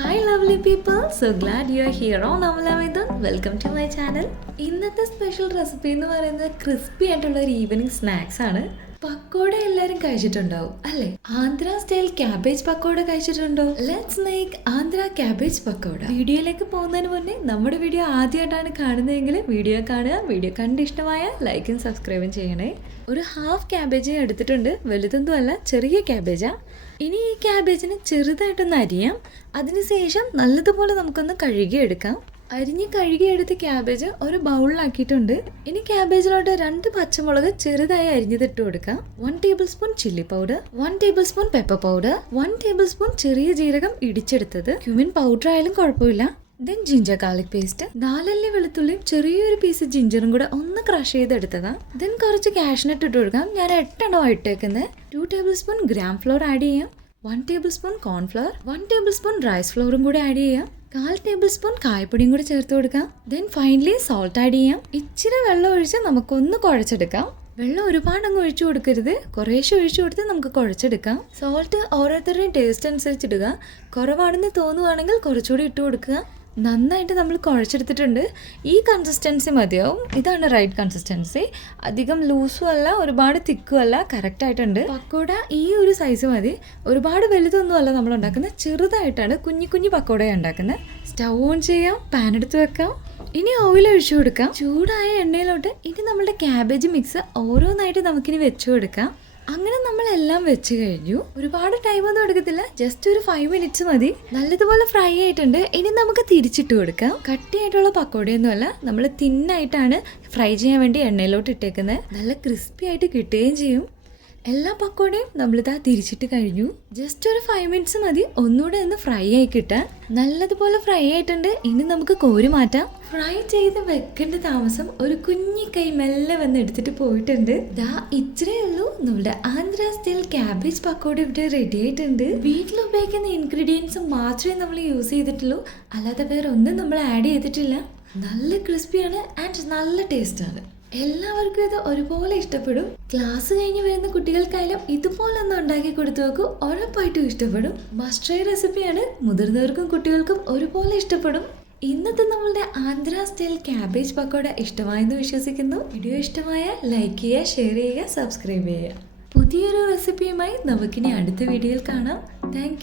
Hi lovely people, so glad you are here on Amala Vidun. Welcome to my channel. ഇന്നത്തെ special recipe എന്ന് പറയുന്നത് crispy ആയിട്ടുള്ള ഒരു evening snacks ആണ്. പക്കോട എല്ലാവരും കഴിച്ചിട്ടുണ്ടാവും അല്ലേ? ആന്ധ്ര സ്റ്റൈൽ ക്യാബേജ് പക്കോട കഴിച്ചിട്ടുണ്ടോ? Let's make Andhra cabbage pakora. വീഡിയോയിലേക്ക് പോകുന്നതിന് മുന്നേ നമ്മുടെ വീഡിയോ ആദ്യമായിട്ടാണ് കാണുന്നതെങ്കിൽ വീഡിയോ കാണുക. വീഡിയോ കണ്ട് ഇഷ്ടമായ ലൈക്കും സബ്സ്ക്രൈബും ചെയ്യണേ. ഒരു ഹാഫ് ക്യാബേജ് എടുത്തിട്ടുണ്ട്. വലുതൊന്നും അല്ല, ചെറിയ ക്യാബേജാ. ഇനി ഈ ക്യാബേജിന് ചെറുതായിട്ടൊന്ന് അരിയാം. അതിനുശേഷം നല്ലതുപോലെ നമുക്കൊന്ന് കഴുകിയെടുക്കാം. കഴുകിയെടുത്ത് ക്യാബേജ് ഒരു ബൗളിലാക്കിയിട്ടുണ്ട്. ഇനി ക്യാബേജിലോട്ട് 2 പച്ചമുളക് ചെറുതായി അരിഞ്ഞതിട്ട് കൊടുക്കാം. 1 table spoon chilli powder, 1 table spoon pepper powder, 1 table spoon ചെറിയ ജീരകം ഇടിച്ചെടുത്തത്, ക്യുമിൻ പൗഡർ ആയാലും കുഴപ്പമില്ല. ദെൻ ജിഞ്ചർ ഗാർലിക് പേസ്റ്റ്, 4 അല്ലി വെളുത്തുള്ളിയും ചെറിയൊരു പീസ് ജിഞ്ചറും കൂടെ ഒന്ന് ക്രഷ് ചെയ്തെടുത്തതാ. ദെൻ കുറച്ച് കാഷ്നട്ട് ഇട്ട് കൊടുക്കാം. ഞാൻ 8 എണ്ണമാണ് ഇട്ടേക്കുന്നത്. 2 tablespoon gram flour add ചെയ്യാം. 1 tablespoon cornflour, 1 tablespoon rice ഫ്ലോറും കൂടെ ആഡ് ചെയ്യാം. 1/4 ടേബിൾ സ്പൂൺ കായപ്പൊടിയും കൂടി ചേർത്ത് കൊടുക്കാം. ദെൻ ഫൈനലി സോൾട്ട് ആഡ് ചെയ്യാം. ഇച്ചിരി വെള്ളം ഒഴിച്ച് നമുക്കൊന്ന് കുഴച്ചെടുക്കാം. വെള്ളം ഒരുപാട് അങ്ങ് ഒഴിച്ചു കൊടുക്കരുത്, കുറേശ്ശെ ഒഴിച്ചു കൊടുത്ത് നമുക്ക് കുഴച്ചെടുക്കാം. സോൾട്ട് ഓരോരുത്തരുടെയും ടേസ്റ്റ് അനുസരിച്ച് ഇടുക. കുറവാണെന്ന് തോന്നുവാണെങ്കിൽ കുറച്ചുകൂടി ഇട്ട് കൊടുക്കുക. നന്നായിട്ട് നമ്മൾ കുഴച്ചെടുത്തിട്ടുണ്ട്. ഈ കൺസിസ്റ്റൻസി മതിയാവും. ഇതാണ് റൈറ്റ് കൺസിസ്റ്റൻസി. അധികം ലൂസും അല്ല, ഒരുപാട് തിക്കും അല്ല, കറക്റ്റായിട്ടുണ്ട്. പക്കോട ഈ ഒരു സൈസ് മതി. ഒരുപാട് വലുതൊന്നും അല്ല നമ്മൾ ഉണ്ടാക്കുന്നത്, ചെറുതായിട്ടാണ് കുഞ്ഞു കുഞ്ഞു പക്കോട ഉണ്ടാക്കുന്നത്. സ്റ്റൗ ഓൺ ചെയ്യാം, പാൻ എടുത്ത് വെക്കാം. ഇനി ഓയിൽ ഒഴിച്ചു കൊടുക്കാം. ചൂടായ എണ്ണയിലോട്ട് ഇനി നമ്മളുടെ ക്യാബേജ് മിക്സ് ഓരോന്നായിട്ട് നമുക്കിനി വെച്ചു കൊടുക്കാം. അങ്ങനെ നമ്മളെല്ലാം വെച്ച് കഴിഞ്ഞു. ഒരുപാട് ടൈമൊന്നും എടുക്കത്തില്ല, ജസ്റ്റ് ഒരു 5 മിനിറ്റ്സ് മതി. നല്ലതുപോലെ ഫ്രൈ ആയിട്ടുണ്ട്. ഇനി നമുക്ക് തിരിച്ചിട്ട് കൊടുക്കാം. കട്ടിയായിട്ടുള്ള പക്കോടയൊന്നും അല്ല, നമ്മൾ തിന്നായിട്ടാണ് ഫ്രൈ ചെയ്യാൻ വേണ്ടി എണ്ണയിലോട്ട് ഇട്ടേക്കുന്നത്. നല്ല ക്രിസ്പി ആയിട്ട് കിട്ടുകയും ചെയ്യും. എല്ലാ പക്കോടയും നമ്മളിതാ തിരിച്ചിട്ട് കഴിഞ്ഞു. ജസ്റ്റ് ഒരു 5 മിനിറ്റ്സ് മതി ഒന്നുകൂടെ ഒന്ന് ഫ്രൈ ആയി കിട്ടാൻ. നല്ലതുപോലെ ഫ്രൈ ആയിട്ടുണ്ട്. ഇനി നമുക്ക് കോരി മാറ്റാം. ഫ്രൈ ചെയ്ത് വെക്കേണ്ട താമസം ഒരു കുഞ്ഞി കൈ മെല്ലെ വന്ന് എടുത്തിട്ട് പോയിട്ടുണ്ട്. ദാ ഇത്രയേ ഉള്ളൂ, നമ്മുടെ ആന്ധ്ര സ്റ്റൈൽ ക്യാബേജ് പക്കോട ഇവിടെ റെഡി ആയിട്ടുണ്ട്. വീട്ടിൽ ഉപയോഗിക്കുന്ന ഇൻഗ്രീഡിയൻസ് മാത്രമേ നമ്മൾ യൂസ് ചെയ്തിട്ടുള്ളൂ, അല്ലാതെ വേറെ ഒന്നും നമ്മൾ ആഡ് ചെയ്തിട്ടില്ല. നല്ല ക്രിസ്പിയാണ് ആൻഡ് നല്ല ടേസ്റ്റാണ്. എല്ലാവർക്കും ഇത് ഒരുപോലെ ഇഷ്ടപ്പെടും. ക്ലാസ് കഴിഞ്ഞ് വരുന്ന കുട്ടികൾക്കായാലും ഇതുപോലെ ഒന്ന് ഉണ്ടാക്കി കൊടുത്തു നോക്കൂ, ഉറപ്പായിട്ടും ഇഷ്ടപ്പെടും. മസ്റ്റ് ട്രൈ റെസിപ്പിയാണ്. മുതിർന്നവർക്കും കുട്ടികൾക്കും ഒരുപോലെ ഇഷ്ടപ്പെടും. ഇന്നത്തെ നമ്മളുടെ ആന്ധ്ര സ്റ്റൈൽ ക്യാബേജ് പക്കോട ഇഷ്ടമായെന്ന് വിശ്വസിക്കുന്നു. വീഡിയോ ഇഷ്ടമായ ലൈക്ക് ചെയ്യുക, ഷെയർ ചെയ്യുക, സബ്സ്ക്രൈബ് ചെയ്യുക. പുതിയൊരു റെസിപ്പിയുമായി നമുക്കിനി അടുത്ത വീഡിയോയിൽ കാണാം. താങ്ക്